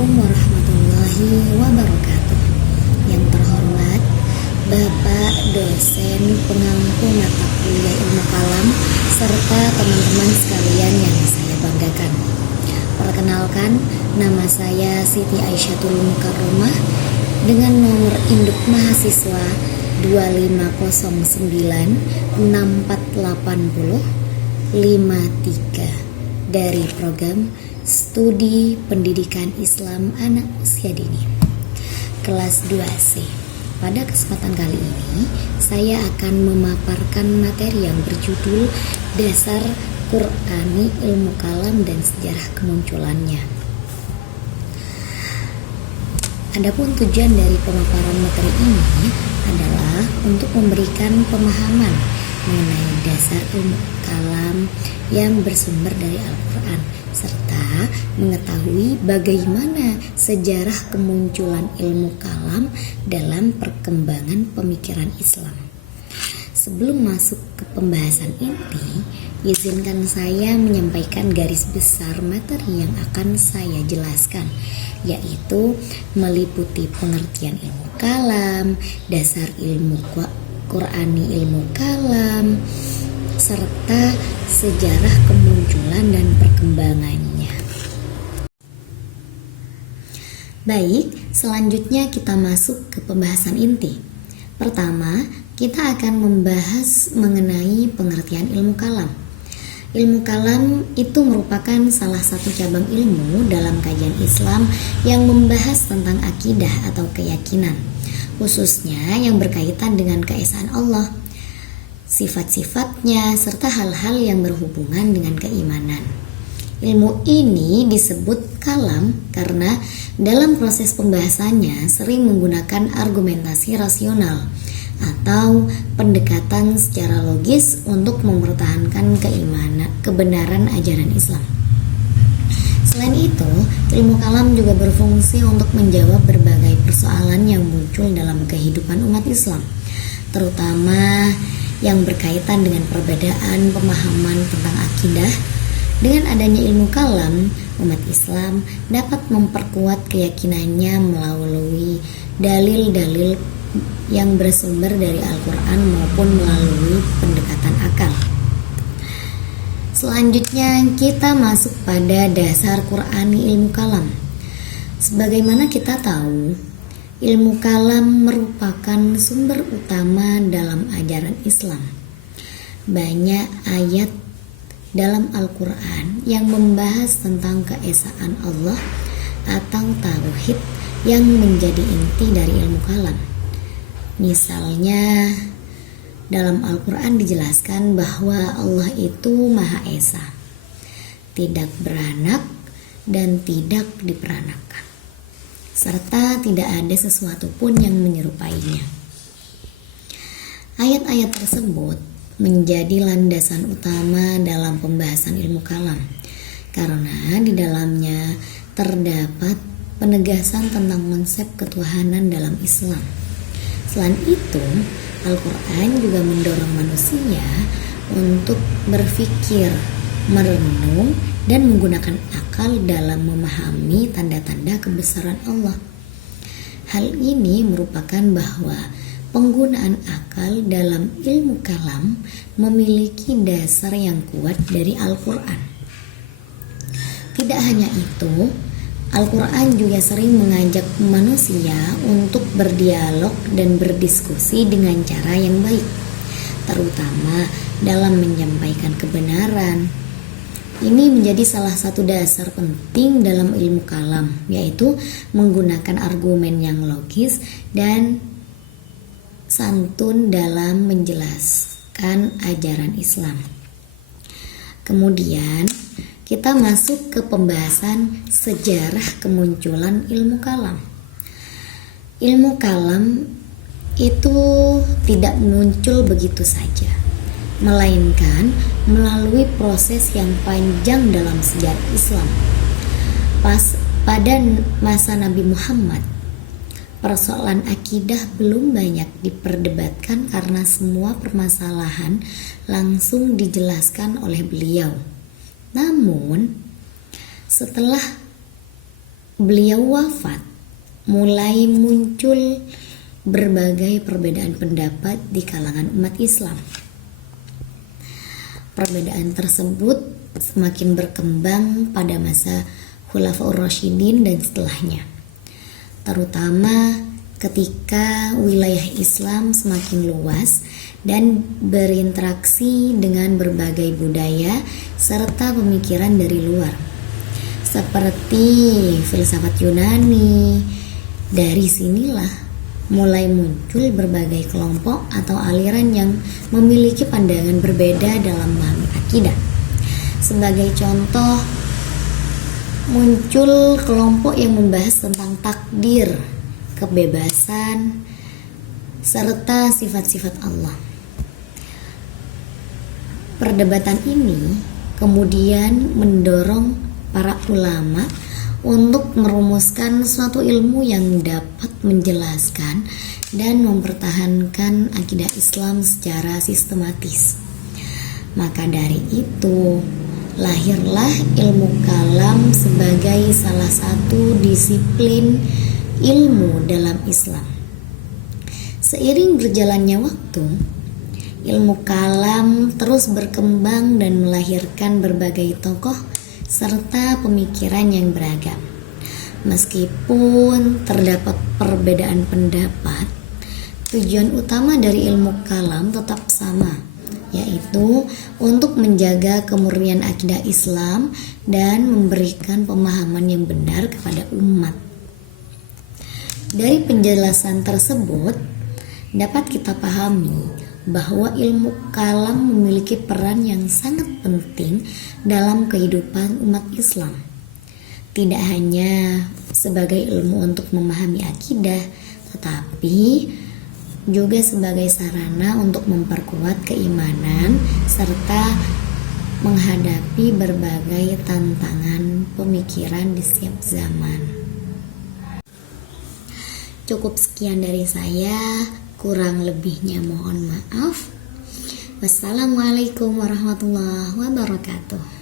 Assalamualaikum warahmatullahi wabarakatuh. Yang terhormat Bapak dosen pengampu mata kuliah ilmu kalam serta teman-teman sekalian yang saya banggakan. Perkenalkan, nama saya Siti Aisyatul Mukarromah dengan nomor induk mahasiswa 2509 6480 53 dari program Studi Pendidikan Islam Anak Usia Dini kelas 2C. Pada kesempatan kali ini saya akan memaparkan materi yang berjudul Dasar Qur'ani Ilmu Kalam dan Sejarah Kemunculannya. Adapun tujuan dari pemaparan materi ini adalah untuk memberikan pemahaman mengenai dasar ilmu kalam yang bersumber dari Al-Quran serta mengetahui bagaimana sejarah kemunculan ilmu kalam dalam perkembangan pemikiran Islam. Sebelum masuk ke pembahasan inti, izinkan saya menyampaikan garis besar materi yang akan saya jelaskan, yaitu meliputi pengertian ilmu kalam, dasar ilmu Qur'ani ilmu kalam, serta sejarah kemunculan dan perkembangannya. Baik, selanjutnya kita masuk ke pembahasan inti. Pertama, kita akan membahas mengenai pengertian ilmu kalam. Ilmu kalam itu merupakan salah satu cabang ilmu dalam kajian Islam yang membahas tentang akidah atau keyakinan, khususnya yang berkaitan dengan keesaan Allah, sifat-sifatnya, serta hal-hal yang berhubungan dengan keimanan. Ilmu ini disebut kalam karena dalam proses pembahasannya sering menggunakan argumentasi rasional atau pendekatan secara logis untuk mempertahankan kebenaran ajaran Islam. Selain itu, ilmu kalam juga berfungsi untuk menjawab berbagai persoalan yang muncul dalam kehidupan umat Islam, terutama yang berkaitan dengan perbedaan pemahaman tentang akidah. Dengan adanya ilmu kalam, umat Islam dapat memperkuat keyakinannya melalui dalil-dalil yang bersumber dari Al-Quran maupun melalui pendekatan akal. Selanjutnya kita masuk pada dasar Qur'ani ilmu kalam. Sebagaimana kita tahu, ilmu kalam merupakan sumber utama dalam ajaran Islam. Banyak ayat dalam Al-Quran yang membahas tentang keesaan Allah atau tauhid yang menjadi inti dari ilmu kalam. Misalnya, dalam Al-Quran dijelaskan bahwa Allah itu Maha Esa, tidak beranak dan tidak diperanakan, serta tidak ada sesuatu pun yang menyerupainya. Ayat-ayat tersebut menjadi landasan utama dalam pembahasan ilmu kalam, karena di dalamnya terdapat penegasan tentang konsep ketuhanan dalam Islam. Selain itu, Al-Quran juga mendorong manusia untuk berpikir, merenung, dan menggunakan akal dalam memahami tanda-tanda kebesaran Allah. Hal ini merupakan bahwa penggunaan akal dalam ilmu kalam memiliki dasar yang kuat dari Al-Quran. Tidak hanya itu, Al-Quran juga sering mengajak manusia untuk berdialog dan berdiskusi dengan cara yang baik, terutama dalam menyampaikan kebenaran. Ini menjadi salah satu dasar penting dalam ilmu kalam, yaitu menggunakan argumen yang logis dan santun dalam menjelaskan ajaran Islam. Kemudian kita masuk ke pembahasan sejarah kemunculan ilmu kalam. Ilmu kalam itu tidak muncul begitu saja, melainkan melalui proses yang panjang dalam sejarah Islam. Pada masa Nabi Muhammad, persoalan akidah belum banyak diperdebatkan karena semua permasalahan langsung dijelaskan oleh beliau. Namun, setelah beliau wafat, mulai muncul berbagai perbedaan pendapat di kalangan umat Islam. Perbedaan tersebut semakin berkembang pada masa Khulafaur Rasyidin dan setelahnya, terutama ketika wilayah Islam semakin luas dan berinteraksi dengan berbagai budaya serta pemikiran dari luar, seperti filsafat Yunani. Dari sinilah mulai muncul berbagai kelompok atau aliran yang memiliki pandangan berbeda dalam memahami akidah. Sebagai contoh, muncul kelompok yang membahas tentang takdir, kebebasan, serta sifat-sifat Allah. Perdebatan ini kemudian mendorong para ulama untuk merumuskan suatu ilmu yang dapat menjelaskan dan mempertahankan akidah Islam secara sistematis. Maka dari itu, lahirlah ilmu kalam sebagai salah satu disiplin ilmu dalam Islam. Seiring berjalannya waktu, ilmu kalam terus berkembang dan melahirkan berbagai tokoh serta pemikiran yang beragam. Meskipun terdapat perbedaan pendapat, tujuan utama dari ilmu kalam tetap sama, yaitu untuk menjaga kemurnian akidah Islam dan memberikan pemahaman yang benar kepada umat. Dari penjelasan tersebut, dapat kita pahami bahwa ilmu kalam memiliki peran yang sangat penting dalam kehidupan umat Islam. Tidak hanya sebagai ilmu untuk memahami akidah, tetapi juga sebagai sarana untuk memperkuat keimanan serta menghadapi berbagai tantangan pemikiran di setiap zaman. Cukup sekian dari saya, kurang lebihnya mohon maaf. Wassalamualaikum warahmatullahi wabarakatuh.